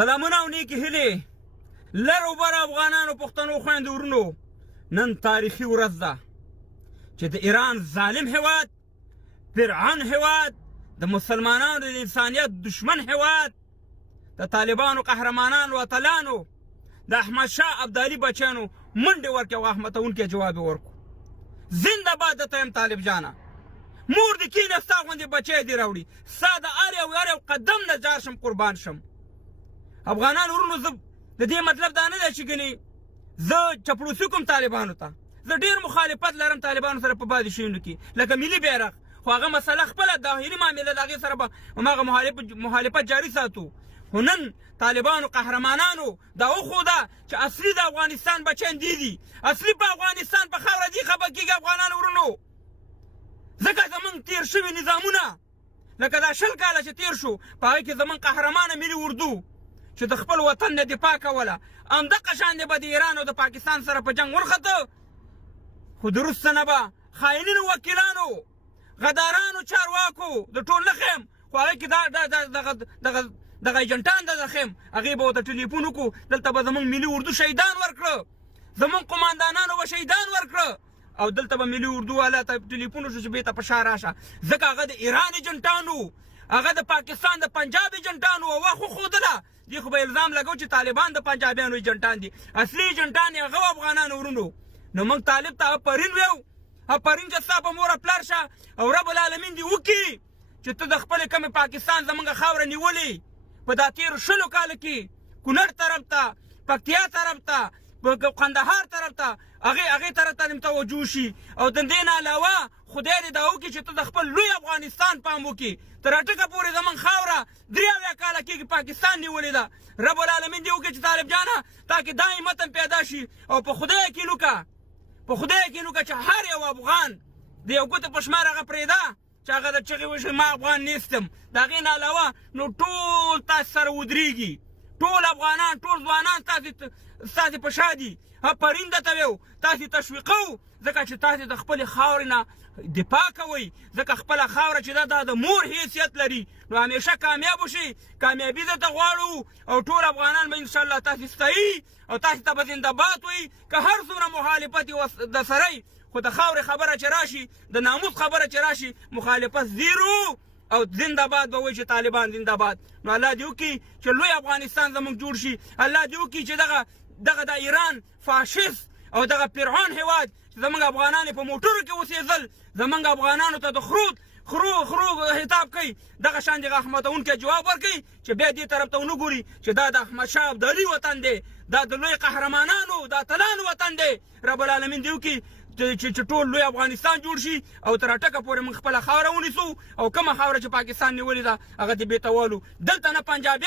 سلامونه او نیکې هیلې لرو بر افغانانو پښتنو خویندو ورونو نن تاریخي ورځ ده چې د ایران ظالم هیواد فرعون هیواد د مسلمانانو د انسانیت دشمن هیواد د طالبانو قهرمانانو اتلانو د احمدشاه ابدالي بچیانو منډې ورکړې او احمدونکي جواب یې ورکړو زنده باد درته یم طالب جانه مور دې کښېنه ستا غوندې بچی دې راوړي ستا د هر یو قدم نه جار شم قربان شم افغانان ورونو زه د دې مطلب دا نه دی چې ګنې زه چپړوسي کوم طالبانو ته زه ډېر مخالفت لرم طالبانو سره په بعضې شیانو کې لکه ملي بیرغ خو هغه مسله خپله داخلي معامله د هغې سره به هماغه مخالفت جاري ساتو خو نن طالبانو قهرمانانو دا وښوده چې اصلي د افغانستان بچیان دي اصلي په افغانستان په خاوره دي خفه کېږي افغانان ورونو ځکه زمونږ تېر شوي نظامونه لکه دا 20 کاله چې تېر شو په هغې کې زمونږ قهرمانه ملي اردو چې د خپل وطن نه دفاع کوله همدغه شان به د ایران او د پاکستان سره په جنګ ورخته خو د وروسته نه به خاینینو وکیلانو غدارانو چارواکو د ټول نه خیم خو هغې کې دغه ایجنټان د خیم هغې به ورته ټلیفون وکړو دلته به زمونږ ملي اردو شهیدان ورکړه زمونږ قماندانانو به شهیدان ورکړه او دلته به ملي اردو والا ته ټلیفون وشو چې بېرته په شا راشه ځکه هغه د ایران ایجنټانو هغه د پاکستان د پنجاب ایجنټانو او وخت وښودله دې خو به الزام لګو چې طالبان د پنجابیانو ایجنټان دي اصلي ایجنټان یې هغه افغانانو ورونو نو موږ طالب ته افرین ویو افرین چې ستا په موره پلار شه او رب العالمین دې وکړي چې ته د خپلې کمې پاکستان زموږ خاوره نیولې په دا تېرو 20 کالو کې کونړ طرف ته پکتیا طرف ته قندهار طرف ته هغې طرف ته دې توجه شي او د دې نه علاوه خدای دې دا وکړي چې ته د خپل لوی افغانستان پام وکړي تر اټکه پورې زموږ خاوره 83 کاله کېږي پاکستان نیولې ده رب العالمین دې وکړي چې طالب جانه تاکې دا همت هم پیدا شي او په خدای یقین وکړه چې هر یو افغان د یو ګوتې په شمار هغه پرېږده چې هغه د چغې وشي ما افغان نیستم د هغې نه علاوه نو ټول تاسې سره ودرېږي ټول افغانان ټول ځوانان ستاسې په شا دي افرین درته ویو تاسې تشویقوو ځکه چې تاسې د خپلې خاورې نه دفاع کوئ ځکه خپله خاوره چې دا د مور حیثیت لري نو همیشه کامیاب وشئ کامیابي درته غواړو او ټول افغانان به انشاءالله تاسې ستایي او تاسې ته به زنده‌باد وایي که هر څومره مخالفت د سره خو د خاورې خبره چې راشي د ناموس خبره چې راشي مخالفت زیرو او زنده‌باد به وایي چې طالبان زنده‌باد نو الله دې وکړي چې لوی افغانستان زموږ جوړ شي الله دې وکړي چې دغه د ایران فاشست او دغه فرعون هیواد چې زموږ افغانان په موټرو کې اوسېدل زموږ افغانانو ته د خرو خطاب کوي دغه شان دغه احمدونکي جواب ورکوي چې بیا دې طرف ته ونه ګوري چې دا د احمدشاه ابدالي وطن دی دا د لوی قهرمانانو د اتلانو وطن دی رب العالمین دې وکړي چې ټول لوی افغانستان جوړ شي او تر اټکه پورې موږ خپله خاوره ونیسو او کومه خاوره چې پاکستان نیولې ده هغه دې بېرته والو دلته نه پنجابیان